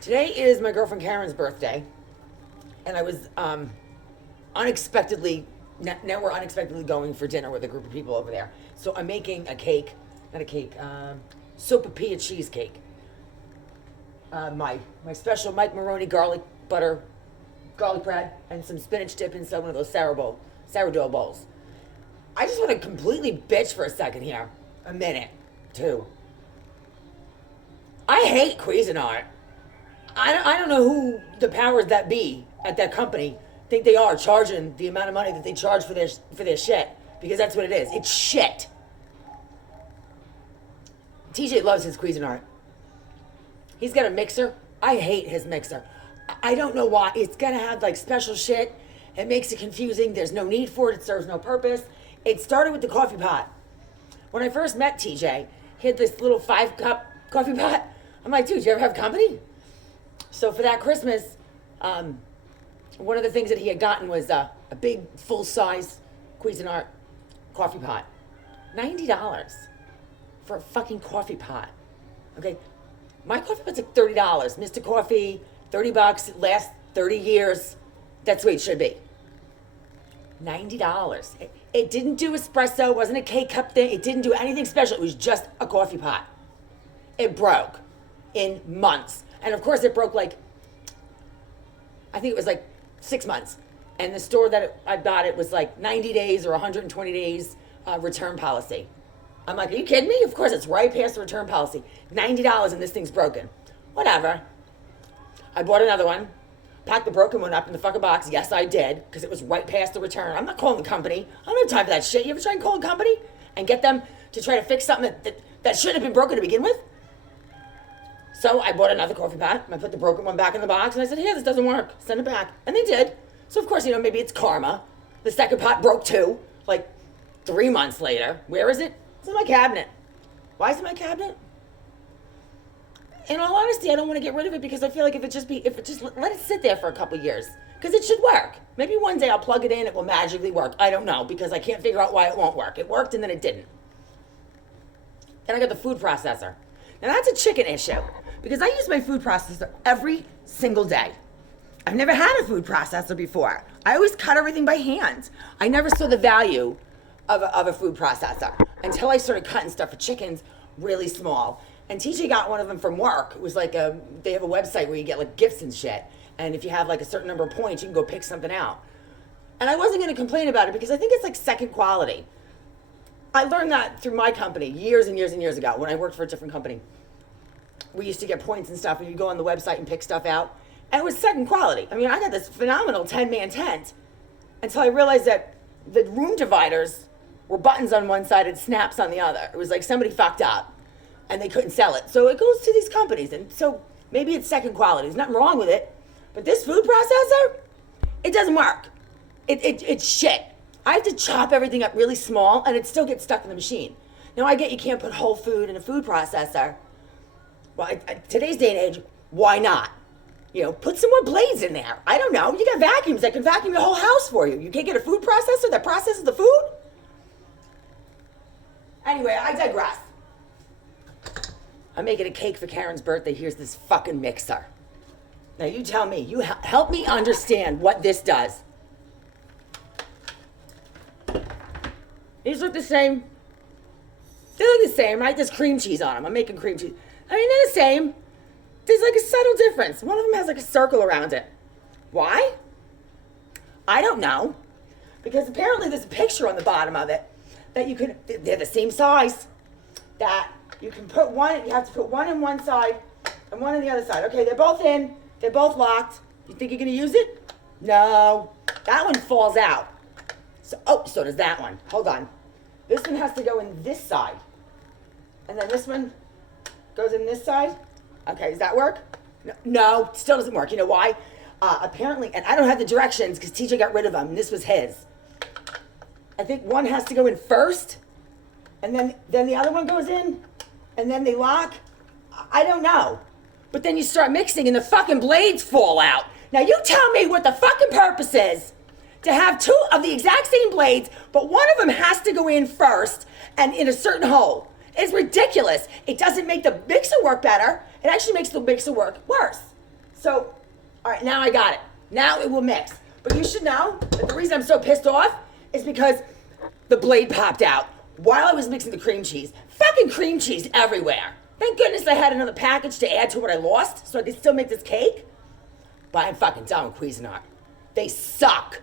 Today is my girlfriend Karen's birthday, and I was unexpectedly, now we're unexpectedly going for dinner with a group of people over there. So I'm making a cake, not a cake, sopapilla cheesecake. My special Mike Maroney garlic butter, garlic bread, and some spinach dip inside one of those sourdough bowls. I just want to completely bitch for a second here, a minute, two. I hate Cuisinart. I don't know who the powers that be at that company think they are charging the amount of money that they charge for their shit, because that's what it is. It's shit. TJ loves his Cuisinart. He's got a mixer. I hate his mixer. I don't know why. It's gonna have like special shit. It makes it confusing. There's no need for it. It serves no purpose. It started with the coffee pot. When I first met TJ, he had this little 5-cup coffee pot. I'm like, dude, you ever have company? So for that Christmas, one of the things that he had gotten was a big full-size Cuisinart coffee pot. $90 for a fucking coffee pot. Okay, my coffee pot's like $30. Mr. Coffee, $30. It lasts 30 years. That's the way it should be. $90. It didn't do espresso. It wasn't a K-cup thing. It didn't do anything special. It was just a coffee pot. It broke in months. And of course it broke I think it was 6 months. And the store that I bought it was 90 days or 120 days return policy. I'm like, are you kidding me? Of course, it's right past the return policy. $90 and this thing's broken. Whatever. I bought another one, packed the broken one up in the fucking box. Yes, I did, because it was right past the return. I'm not calling the company. I don't have time for that shit. You ever try and call a company and get them to try to fix something that shouldn't have been broken to begin with? So I bought another coffee pot. I put the broken one back in the box, and I said, here, this doesn't work. Send it back. And they did. So, of course, maybe it's karma. The second pot broke too, 3 months later. Where is it? It's in my cabinet. Why is it in my cabinet? In all honesty, I don't want to get rid of it because I feel like if it just let it sit there for a couple years, because it should work. Maybe one day I'll plug it in, it will magically work. I don't know, because I can't figure out why it won't work. It worked and then it didn't. Then I got the food processor. Now that's a chicken issue, because I use my food processor every single day. I've never had a food processor before. I always cut everything by hand. I never saw the value of a food processor until I started cutting stuff for chickens really small. And TJ got one of them from work. It was they have a website where you get gifts and shit. And if you have a certain number of points, you can go pick something out. And I wasn't gonna complain about it because I think it's second quality. I learned that through my company years and years and years ago when I worked for a different company. We used to get points and stuff and you go on the website and pick stuff out. And it was second quality. I mean, I got this phenomenal 10-man tent until I realized that the room dividers were buttons on one side and snaps on the other. It was somebody fucked up and they couldn't sell it. So it goes to these companies. And so maybe it's second quality. There's nothing wrong with it. But this food processor, it doesn't work. It's shit. I have to chop everything up really small and it still gets stuck in the machine. Now I get you can't put whole food in a food processor. Well, today's day and age, why not? Put some more blades in there. I don't know. You got vacuums that can vacuum your whole house for you. You can't get a food processor that processes the food? Anyway, I digress. I'm making a cake for Karen's birthday. Here's this fucking mixer. Now you tell me. You help me understand what this does. These look the same. They look the same, right? There's cream cheese on them. I'm making cream cheese. I mean, they're the same. There's a subtle difference. One of them has a circle around it. Why? I don't know. Because apparently there's a picture on the bottom of it that they're the same size, that you can put one, you have to put one in one side and one on the other side. Okay, they're both in, they're both locked. You think you're gonna use it? No, that one falls out. So does that one. Hold on. This one has to go in this side. And then this one goes in this side. Okay, does that work? No, still doesn't work. You know why? Apparently, and I don't have the directions because TJ got rid of them. This was his. I think one has to go in first, and then the other one goes in, and then they lock. I don't know. But then you start mixing and the fucking blades fall out. Now you tell me what the fucking purpose is to have two of the exact same blades, but one of them has to go in first and in a certain hole. It's ridiculous. It doesn't make the mixer work better. It actually makes the mixer work worse. So, all right, now I got it. Now it will mix. But you should know that the reason I'm so pissed off is because the blade popped out while I was mixing the cream cheese. Fucking cream cheese everywhere. Thank goodness I had another package to add to what I lost so I could still make this cake. But I'm fucking done with Cuisinart. They suck.